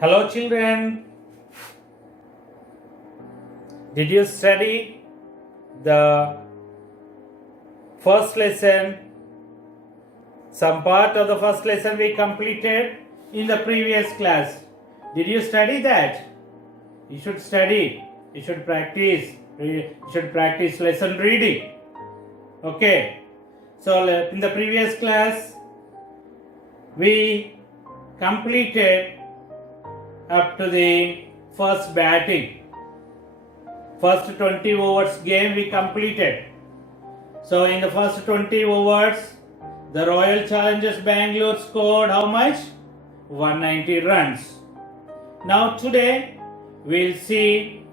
Hello children, did you study the first lesson? Some part of the first lesson we completed in the previous class. Did you study that? You should study, you should practice lesson reading. Okay, so in the previous class we completed up to the first batting. First 20 overs game we completed. So in the first 20 overs, the Royal Challengers Bangalore scored how much? 190 runs. Now today we'll see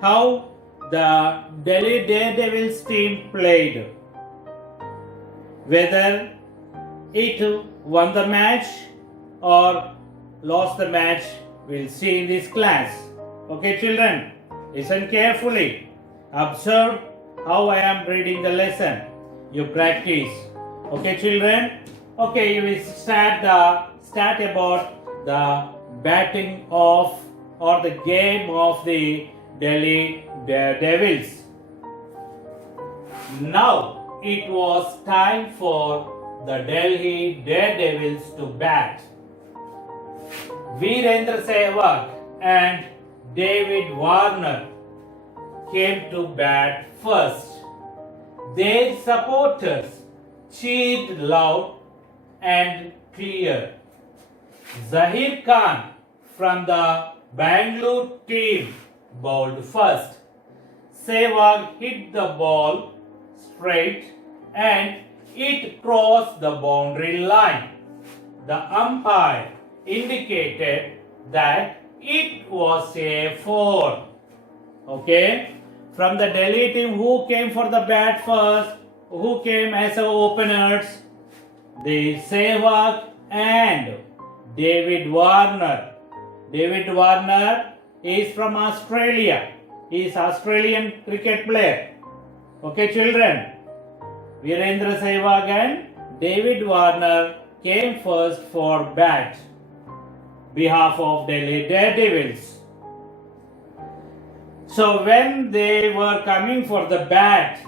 how the Delhi Daredevils team played. Whether it won the match or lost the match, we'll see in this class. Okay children, listen carefully. Observe how I am reading the lesson. You practice. Okay children? Okay, we start about the batting of or the game of the Delhi Daredevils. Now it was time for the Delhi Daredevils to bat. Virendra Sehwag and David Warner came to bat first. Their supporters cheered loud and clear. Zahir Khan from the Bangalore team bowled first. Sehwag hit the ball straight and it crossed the boundary line. The umpire indicated that it was a 4. Okay, from the Delhi team, who came for the bat first? Who came as openers? The Sehwag and David Warner. David Warner is from Australia. He is Australian cricket player. Okay children, Virendra Sehwag and David Warner came first for bat behalf of Delhi Daredevils. So when they were coming for the bat,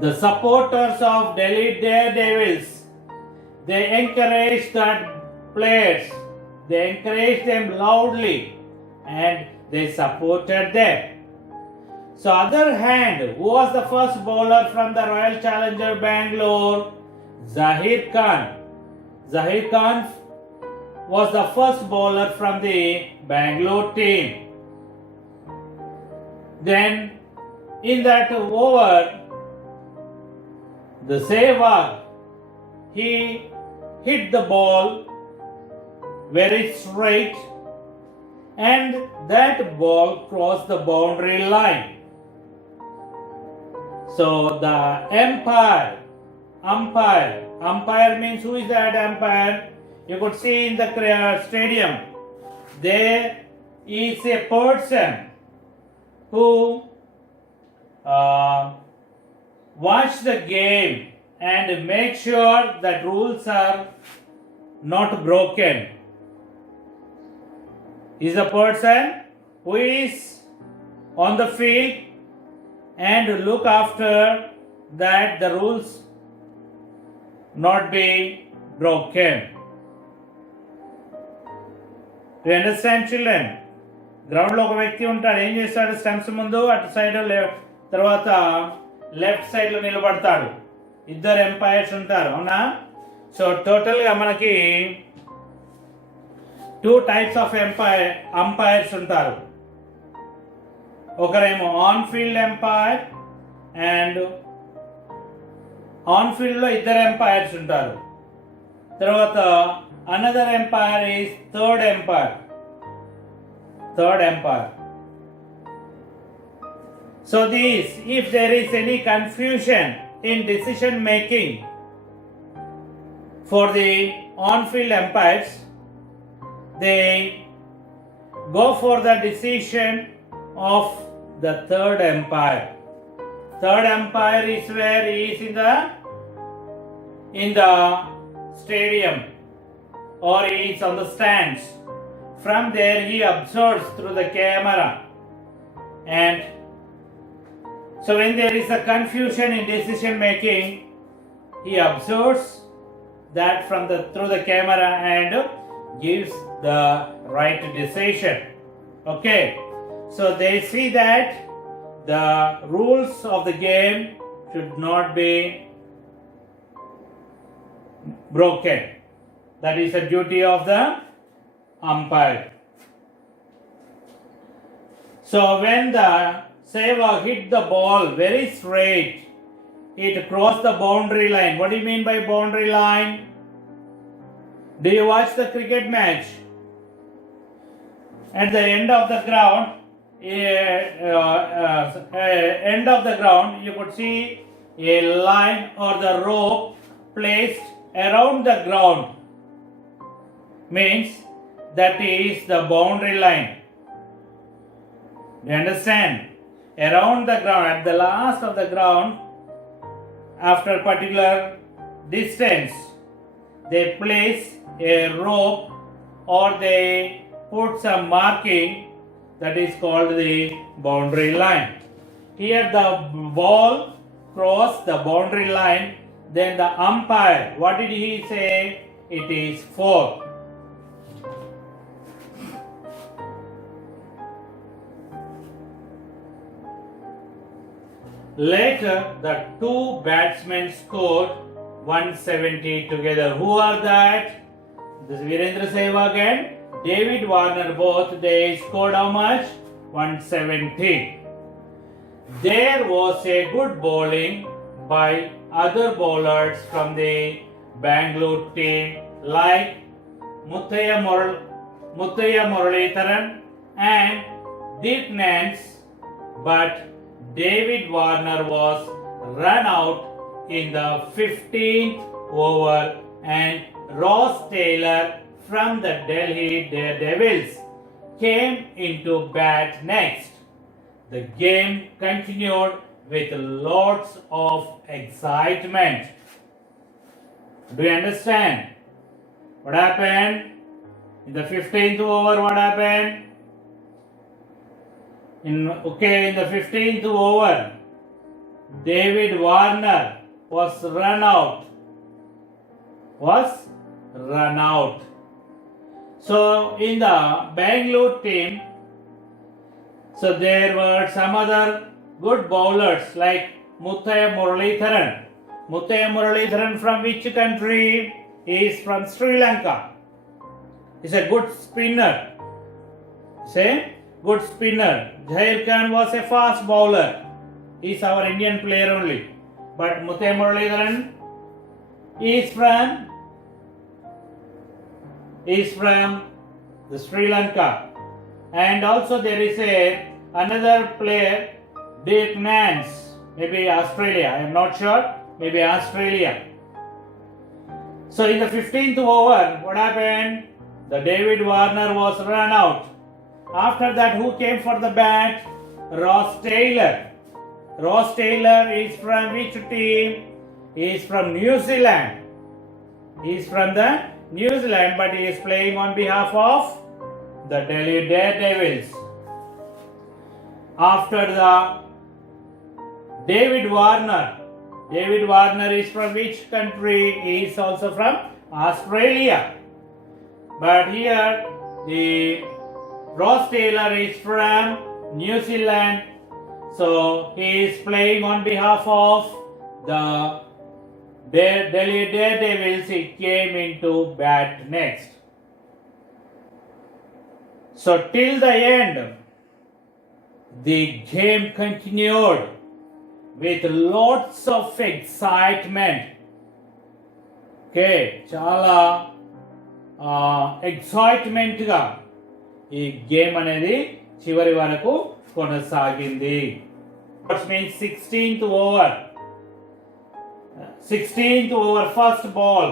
the supporters of Delhi Daredevils, they encouraged that players, they encouraged them loudly and they supported them. So other hand, who was the first bowler from the Royal Challenger Bangalore? Zahir Khan. Zahir Khan was the first bowler from the Bangalore team. Then in that over, the Sehwag, he hit the ball very straight and that ball crossed the boundary line. So the umpire means who is that umpire? You could see in the stadium, there is a person who watch the game and make sure that rules are not broken. Is a person who is on the field and look after that the rules not be broken. Do you understand children? Ground లో ఒక వ్యక్తి ఉంటాడు, ఏం చేస్తాడు? Stumps ముందు అటు side తర్వాత left side లో నిలబడతాడు. ఇద్దరు ఎంపైర్స్ ఉంటారు, అవునా? సో టోటల్ గా మనకి 2 types ఆఫ్ అంపైర్స్ ఉంటారు. ఒకరేమో on field umpire and on field లో ఇద్దరు ఎంపైర్స్ ఉంటారు. తర్వాత another umpire is third umpire. So this, if there is any confusion in decision making for the on-field umpires, they go for the decision of the third umpire. Third umpire is where he is in the stadium or he is on the stands. From there he observes through the camera, and so when there is a confusion in decision making, he observes that through the camera and gives the right decision. Okay, so they see that the rules of the game should not be broken. That is the duty of the umpire. So when the Sehwag hit the ball very straight, it crossed the boundary line. What do you mean by boundary line? Do you watch the cricket match? At the end of the ground, you could see a line or the rope placed around the ground. Means that is the boundary line. You understand? Around the ground, at the last of the ground, after a particular distance, they place a rope or they put some marking that is called the boundary line. Here the ball crossed the boundary line, then the umpire, what did he say? It is 4. Later, the two batsmen scored 170 together. Who are that? This Virendra Sehwag and David Warner, both they scored how much? 170. There was a good bowling by other bowlers from the Bangalore team like Muthaiya Muralitharan and Deep Nance, but David Warner was run out in the 15th over and Ross Taylor from the Delhi Daredevils came into bat next. The game continued with lots of excitement. Do you understand? What happened? In the 15th over, what happened? In the 15th over, David Warner was run out. So in the Bangalore team, so there were some other good bowlers like Muthaiya Muralitharan. Muthaiya Muralitharan from which country? He is from Sri Lanka. He is a good spinner. Good spinner. Zahir Khan was a fast bowler. He is our Indian player only. But Muthaiya Muralitharan is from the Sri Lanka. And also there is another player, Dirk Nance, maybe Australia. I am not sure. Maybe Australia. So in the 15th over, what happened? The David Warner was run out. After that, who came for the bat? Ross Taylor. Ross Taylor is from which team? He is from New Zealand. He is from the New Zealand, but he is playing on behalf of the Delhi Daredevils. After the David Warner is from which country? He is also from Australia. But here the Ross Taylor is from New Zealand, so he is playing on behalf of the Delhi Daredevils. He came into bat next. So till the end, the game continued with lots of excitement. చాలా excitement గా ఈ game అనేది చివరి వరకు కొనసాగింది. What means 16th over first ball,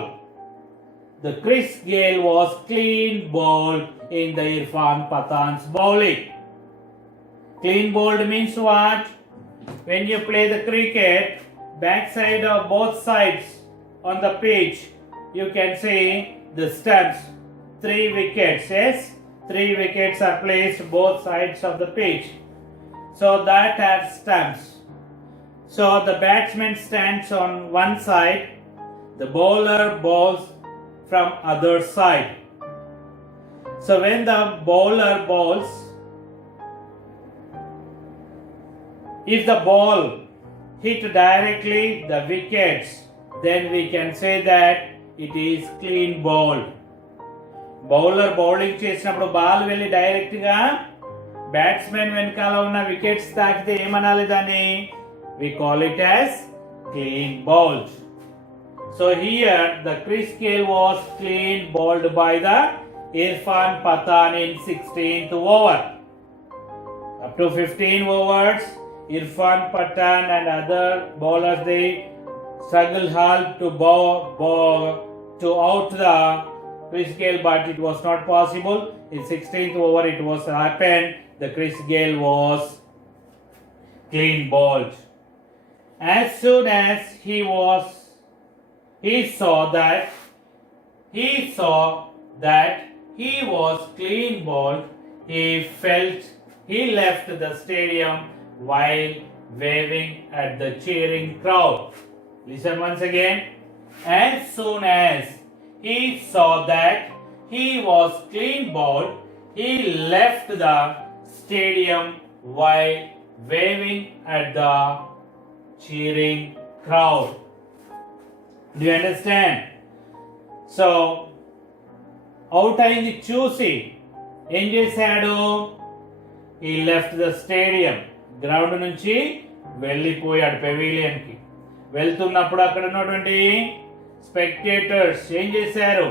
the Chris Gayle was clean bowled in the Irfan Pathan's bowling. Clean bowled means what? When you play the cricket, backside of both sides on the pitch, you can see the stumps. 3 wickets, yes? 3 wickets are placed both sides of the pitch. So that has stumps. So the batsman stands on one side, the bowler bowls from other side. So when the bowler bowls, if the ball hit directly the wickets, then we can say that it is clean bowled. Bowler bowling చేసినప్పుడు ball వెళ్ళి direct గా batsmen వెనకాల ఉన్న wickets తాకితే ఏమనాలి దాన్ని? we call it as clean bowled. So here the Chris Gayle was clean bowled by the Irfan Pathan in 16th over. Up to 15 overs, Irfan Pathan and other bowlers they struggled hard to to out the Chris Gayle, but it was not possible. In 16th over it was happened. The Chris Gayle was clean bowled. As soon as he saw that he was clean bowled, he left the stadium while waving at the cheering crowd. Listen once again. As soon as he saw that he was clean bowled, he left the stadium while waving at the cheering crowd. Do you understand? So, out అయింది చూసి ఏం చేశాడు? He left the stadium. Ground నుంచి వెళ్ళిపోయాడు pavilion కి. వెళ్తున్నప్పుడు అక్కడ ఉన్నటువంటి స్పెక్టేటర్స్ ఏం చేశారు?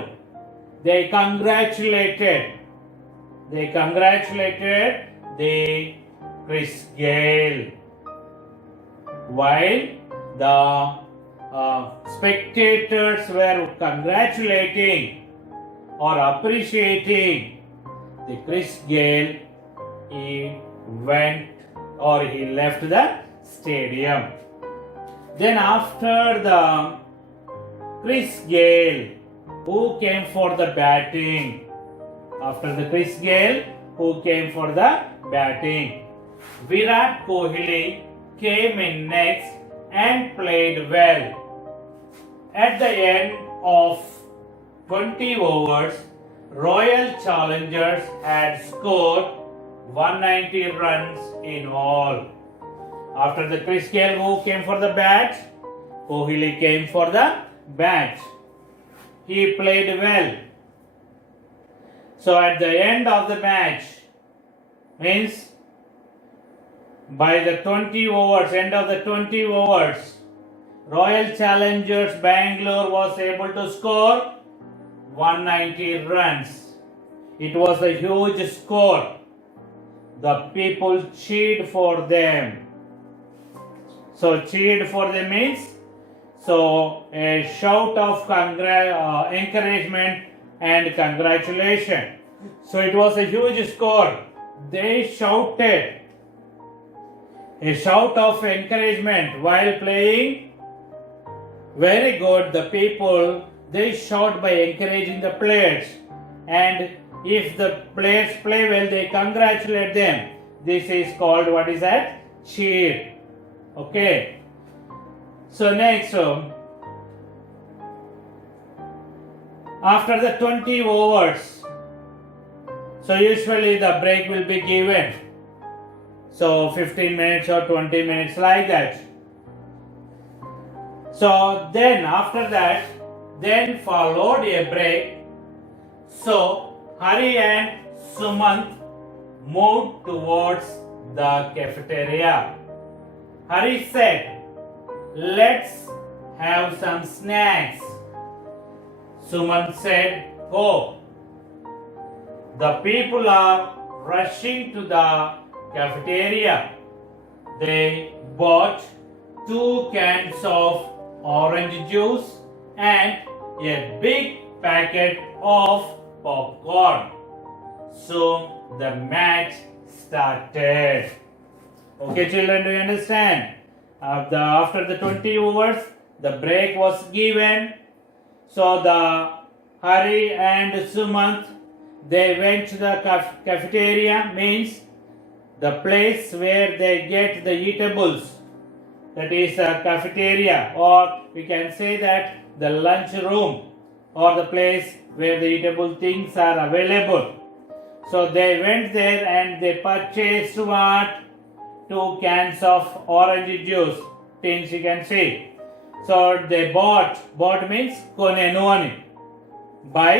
They congratulated the Chris Gayle, while the spectators were congratulating or appreciating the Chris Gayle. He went or he left the stadium. Then after the Chris Gayle, who came for the batting? After the Chris Gayle, who came for the batting? Virat Kohli came in next and played well. At the end of 20 overs, Royal Challengers had scored 190 runs in all. After the Chris Gayle, who came for the bat? Kohli came for the bat. He played well. So at the end of the match, means by the 20 overs, end of the 20 overs, Royal Challengers Bangalore was able to score 190 runs. It was a huge score. The people cheered for them. So cheered for them means, so a shout of encouragement and congratulations. So it was a huge score. They shouted a shout of encouragement while playing. Very good. The people, they shout by encouraging the players, and if the players play well, they congratulate them. This is called, what is that? Cheer. Okay. So next, after the 20 overs, so usually the break will be given. So 15 minutes or 20 minutes like that. So then after that, then followed a break. So Hari and Sumant moved towards the cafeteria. Hari said, "Let's have some snacks." Sumant said, "Oh, the people are rushing to the cafeteria." They bought 2 cans of orange juice and a big packet of popcorn. Soon the match started. Okay, children, do you understand? After the 20 overs, the break was given So the Hari and Sumant, they went to the cafeteria, means the place where they get the eatables. That is a cafeteria, or we can say that the lunch room, or the place where the eatable things are available. So they went there and they purchased what? 2 cans of orange juice. Things you can see. So they bought means konenu ani. Buy,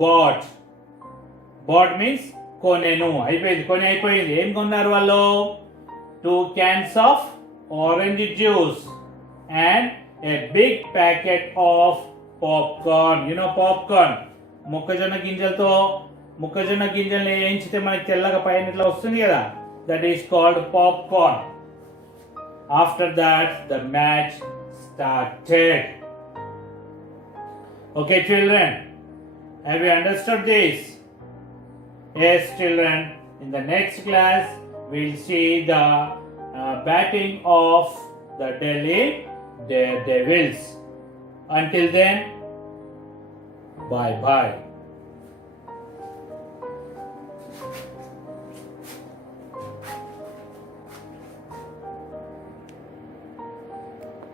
bought. Bought means konenu. అయిపోయింది, కొని అయిపోయింది. ఏం కొన్నారు వాళ్ళు? 2 cans of orange juice and a big packet of popcorn. You know popcorn. మొక్కజొన్న గింజల్ని వేయించితే మనకి తెల్లగా పైన ఇట్లా వస్తుంది కదా. That is called popcorn. After that, the match started. Okay, children, have you understood this? Yes, children. In the next class, we'll see the batting of the Delhi Daredevils. Until then, bye bye.